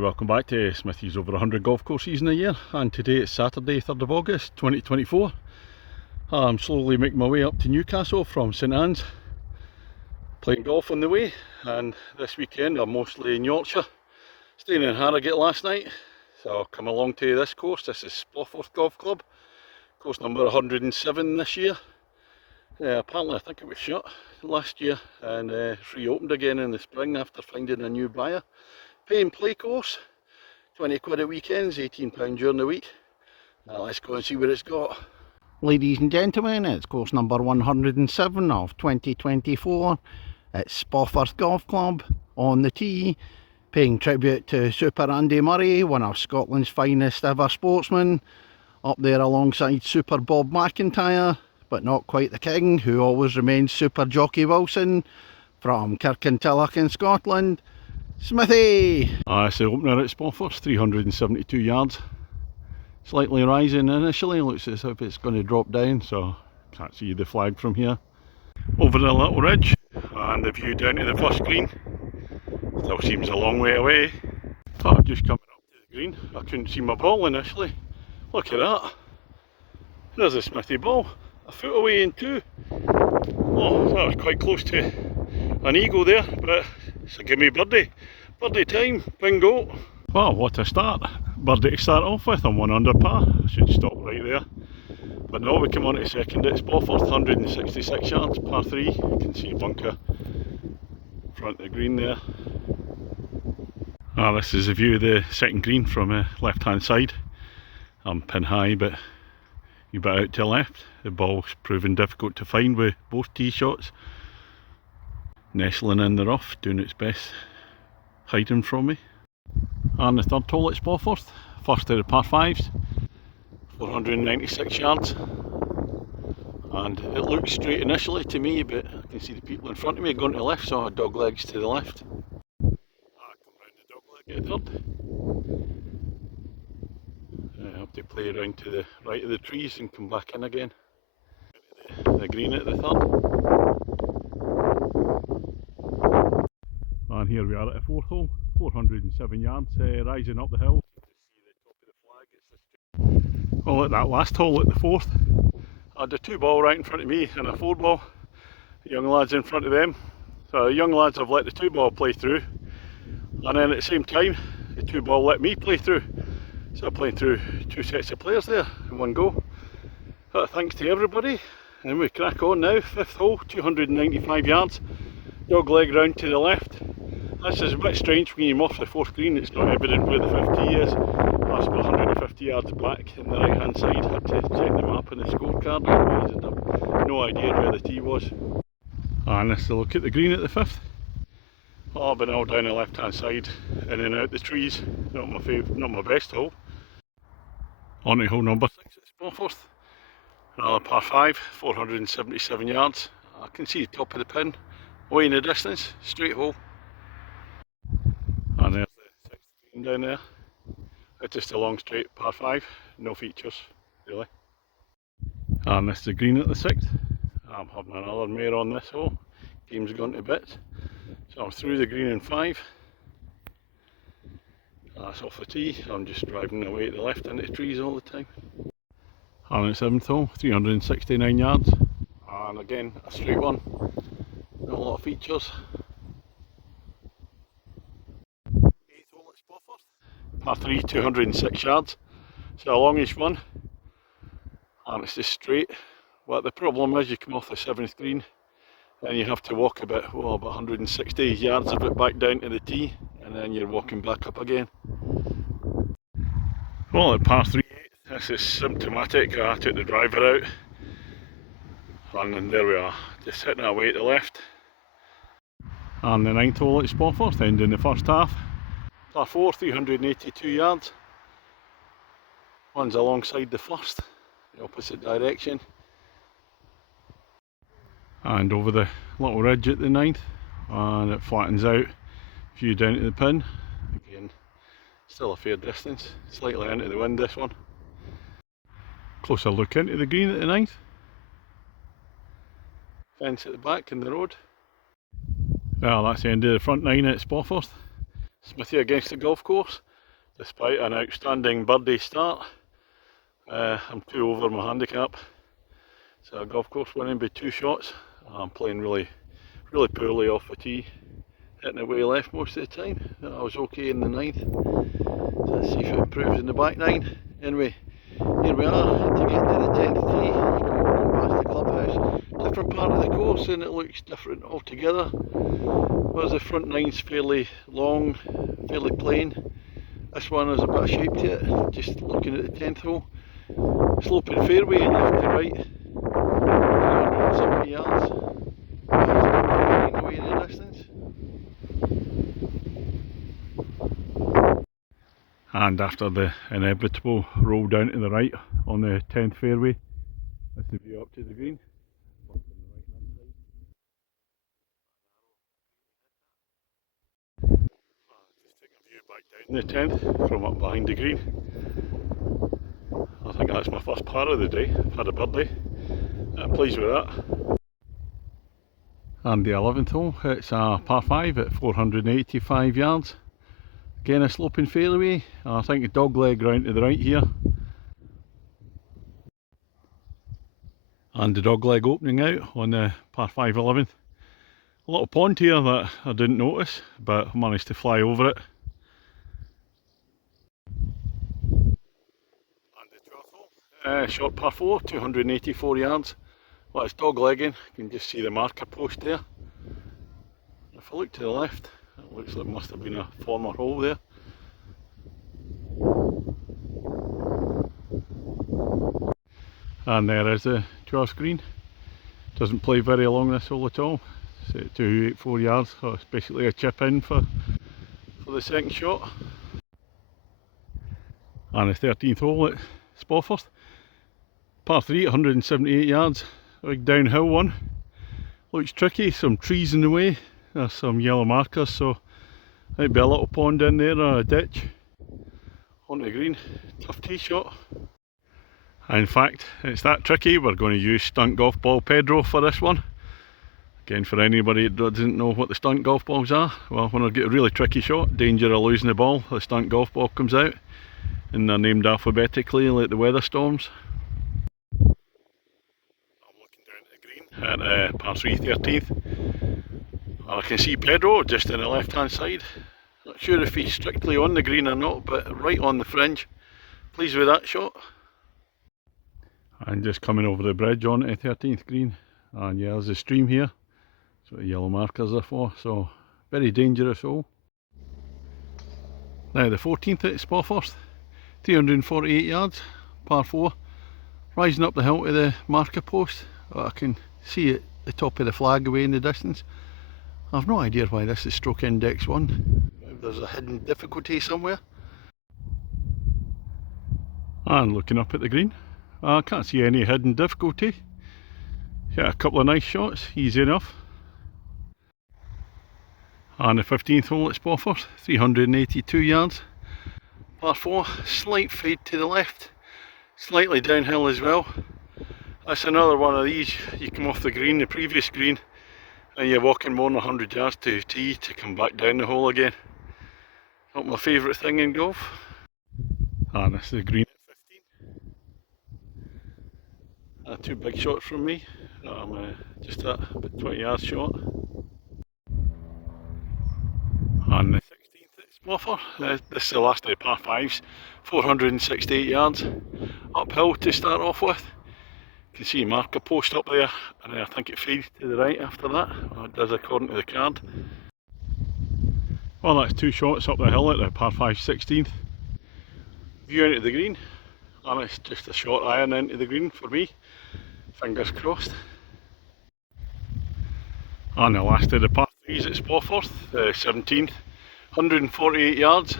welcome back to Smithy's over 100 golf courses in a year, and today it's Saturday 3rd of August 2024. I'm slowly making my way up to Newcastle from St Anne's, playing golf on the way, and this weekend I'm mostly in Yorkshire, staying in Harrogate last night, so I'll come along to this course. This is Spofforth Golf Club, course number 107 this year. Apparently I think it was shut last year and it's reopened again in the spring after finding a new buyer. Pay and play course, 20 quid at weekends, £18 during the week. Now let's go and see what it's got. Ladies and gentlemen, it's course number 107 of 2024. It's Spofforth Golf Club on the tee, paying tribute to Super Andy Murray, one of Scotland's finest ever sportsmen, up there alongside Super Bob McIntyre, but not quite the king, who always remains Super Jockey Wilson, from Kirkintilloch in Scotland, Smithy! It's the opener at Spofforth, 372 yards. Slightly rising initially, looks as if it's going to drop down, so can't see the flag from here. Over the little ridge, and the view down to the first green. Still seems a long way away. I'm just coming up to the green. I couldn't see my ball initially. Look at that. There's a Smithy ball, a foot away in two. Oh, that was quite close to an eagle there, but it's a gimme birdie. Birdie time, bingo. Wow, what a start. Birdie to start off with on 1 under par. I should stop right there. But no, we come on to second at Spofforth, 166 yards, par 3. You can see bunker front of the green there. This is a view of the second green from left hand side. I'm pin high, but you bit out to the left. The ball's proving difficult to find with both tee shots. Nestling in the rough, doing its best, hiding from me. And the third hole at Spofforth, first of the par 5s, 496 yards. And it looks straight initially to me, but I can see the people in front of me going to the left, so I dog legs to the left. I come round the dog leg at third. I have to play around to the right of the trees and come back in again. The green at the third. And here we are at the fourth hole, 407 yards, rising up the hill. Well, at that last hole at the fourth, I had a 2-ball right in front of me and a 4-ball. The young lads in front of them. So the young lads have let the 2-ball play through, and then at the same time the 2-ball let me play through. So I'm playing through 2 sets of players there in one go. Thanks to everybody. And we crack on now, 5th hole, 295 yards. Dog leg round to the left. This is a bit strange when you're off the 4th green, it's not evident where the 5th tee is. That's about 150 yards back in the right hand side. Had to check the map and the scorecard, otherwise I'd have no idea where the tee was. And this is a look at the green at the 5th. Oh, but all down the left hand side, in and out the trees. Not my best hole. On to hole number 6 at Spofforth. Another par 5, 477 yards. I can see the top of the pin, way in the distance, straight hole. And there's the 6th green down there. It's just a long straight par 5, no features really. And this is the green at the 6th. I'm having another mare on this hole. Game's gone to bits. So I'm through the green in 5. That's off the tee. I'm just driving away to the left into the trees all the time. And at 7th hole, 369 yards. And again, a straight one. Not a lot of features. 8th hole at Spofforth. Par 3, 206 yards. So a longish one. And it's just straight. But the problem is you come off the 7th green and you have to walk about 160 yards of it back down to the tee, and then you're walking back up again. Well, at par 3, this is symptomatic. I took the driver out, and then there we are, just hitting away to the left. And the 9th hole at Spofforth, ending the first half. Par 4, 382 yards. One's alongside the first, the opposite direction. And over the little ridge at the 9th, and it flattens out, view down to the pin. Again, still a fair distance, slightly into the wind this one. Closer look into the green at the 9th. Fence at the back and the road. Well, that's the end of the front 9 at Spofforth. Smithy against the golf course. despite an outstanding birdie start. I'm 2 over my handicap. It's a golf course winning by 2 shots. I'm playing really poorly off the tee, hitting it way left most of the time. I was okay in the 9th. So let's see if it improves in the back 9. Anyway, here we are to get to the 10th tee. You can walk past the clubhouse. Different part of the course and it looks different altogether. Whereas the front 9's fairly long, fairly plain. This one has a bit of shape to it, just looking at the 10th hole. Sloping fairway left to right, 370 yards. Away in the distance. And after the inevitable roll down to the right on the 10th fairway, that's the view up to the green. Just take a view back down the 10th from up behind the green. I think that's my first par of the day. I've had a birdie. I'm pleased with that. And the 11th hole, it's a par 5 at 485 yards. Again a sloping fairway. I think a dog leg round to the right here. And the dog leg opening out on the par 5 11th. A little pond here that I didn't notice, but I managed to fly over it. And the 12th hole, short par 4, 284 yards. Well, it's dog legging, you can just see the marker post there. If I look to the left, it looks like it must have been a former hole there. And there is the 12th green. Doesn't play very along this hole at all. It's at 284 yards, so it's basically a chip in for the second shot. And the 13th hole at Spofforth, par 3, 178 yards, a big downhill one. Looks tricky, some trees in the way, there's some yellow markers, so might be a little pond in there or a ditch. On the green, tough tee shot. In fact, it's that tricky, we're going to use stunt golf ball Pedro for this one. Again, for anybody that doesn't know what the stunt golf balls are, well, when I get a really tricky shot, danger of losing the ball, the stunt golf ball comes out, and they're named alphabetically like the weather storms. I'm looking down at the green at par 3 13th. I can see Pedro just on the left hand side. Not sure if he's strictly on the green or not, but right on the fringe. Pleased with that shot. And just coming over the bridge on the 13th green, and yeah, there's a stream here, that's what the yellow markers are for, so very dangerous hole. Now the 14th at Spofforth, 348 yards, par 4, rising up the hill to the marker post. I can see it, the top of the flag away in the distance. I've no idea why this is stroke index 1, if there's a hidden difficulty somewhere. And looking up at the green, I can't see any hidden difficulty. Yeah, a couple of nice shots, easy enough. And the 15th hole at Spofforth, 382 yards, par 4, slight fade to the left, slightly downhill as well. That's another one of these, you come off the green, the previous green, and you're walking more than 100 yards to tee to come back down the hole again. Not my favourite thing in golf. And this is the green. 2 big shots from me. I'm just at about 20 yards short. And the 16th at Spofforth, this is the last of the par 5s, 468 yards, uphill to start off with. You can see a marker post up there, and I think it fades to the right after that, or it does according to the card. Well, that's 2 shots up the hill at the par 5 16th. View into the green, and it's just a short iron into the green for me. Fingers crossed. And the last of the par 3s at Spofforth, the 17th, 148 yards.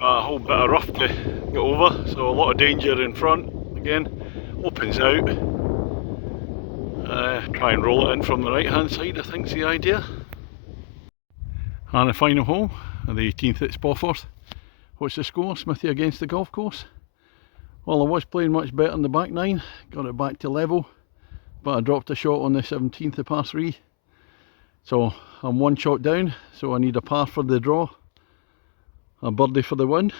A whole bit of rough to get over, so a lot of danger in front. Again, opens out. Try and roll it in from the right hand side, I think's the idea. And the final hole, the 18th at Spofforth. What's the score? Smithy against the golf course. Well, I was playing much better in the back 9, got it back to level, but I dropped a shot on the 17th of par 3. So I'm 1 shot down, so I need a par for the draw. A birdie for the win.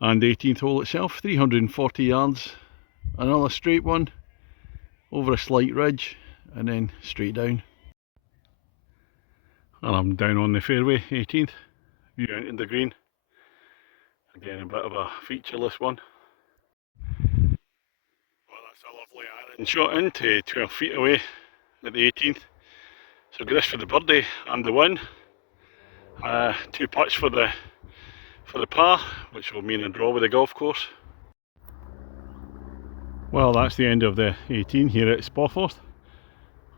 And the 18th hole itself, 340 yards, another straight one, over a slight ridge, and then straight down. And I'm down on the fairway, 18th, view out in the green. Again, a bit of a featureless one. Well, that's a lovely iron shot into 12 feet away at the 18th. So good for the birdie and the win. 2 putts for the par, which will mean a draw with the golf course. Well, that's the end of the 18 here at Spofforth.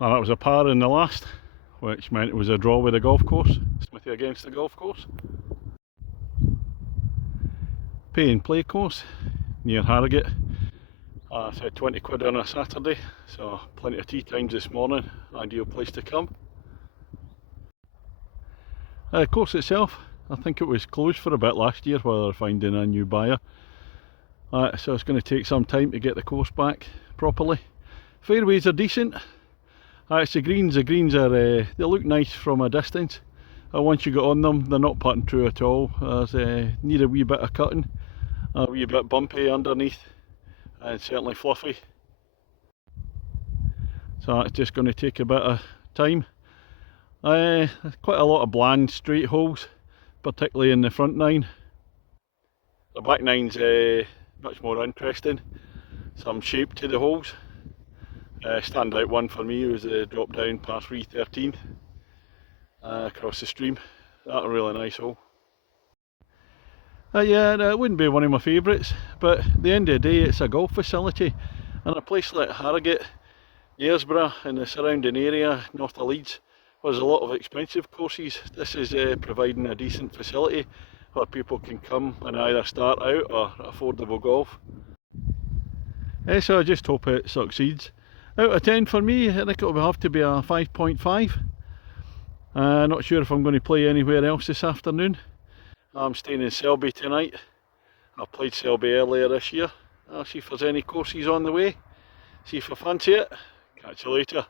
And that was a par in the last, which meant it was a draw with the golf course. Smithy against the golf course. Pay and play course near Harrogate. I said 20 quid on a Saturday, so plenty of tee times this morning. Ideal place to come. The course itself, I think it was closed for a bit last year while they're finding a new buyer. So it's going to take some time to get the course back properly. Fairways are decent. It's the greens. The greens are they look nice from a distance. Once you get on them, they're not putting through at all. Need a wee bit of cutting, a wee bit bumpy underneath, and certainly fluffy. So it's just going to take a bit of time. Quite a lot of bland straight holes, particularly in the front nine. The back nine's much more interesting. Some shape to the holes. Standout one for me was the drop down par 3 13th across the stream. That's a really nice hole. Yeah, it wouldn't be one of my favourites, but at the end of the day it's a golf facility, and a place like Harrogate, Knaresborough and the surrounding area north of Leeds was a lot of expensive courses. This is providing a decent facility where people can come and either start out or affordable golf. So I just hope it succeeds. Out of 10 for me, I think it will have to be a 5.5. Not sure if I'm going to play anywhere else this afternoon. I'm staying in Selby tonight. I played Selby earlier this year. I'll see if there's any courses on the way. See if I fancy it. Catch you later.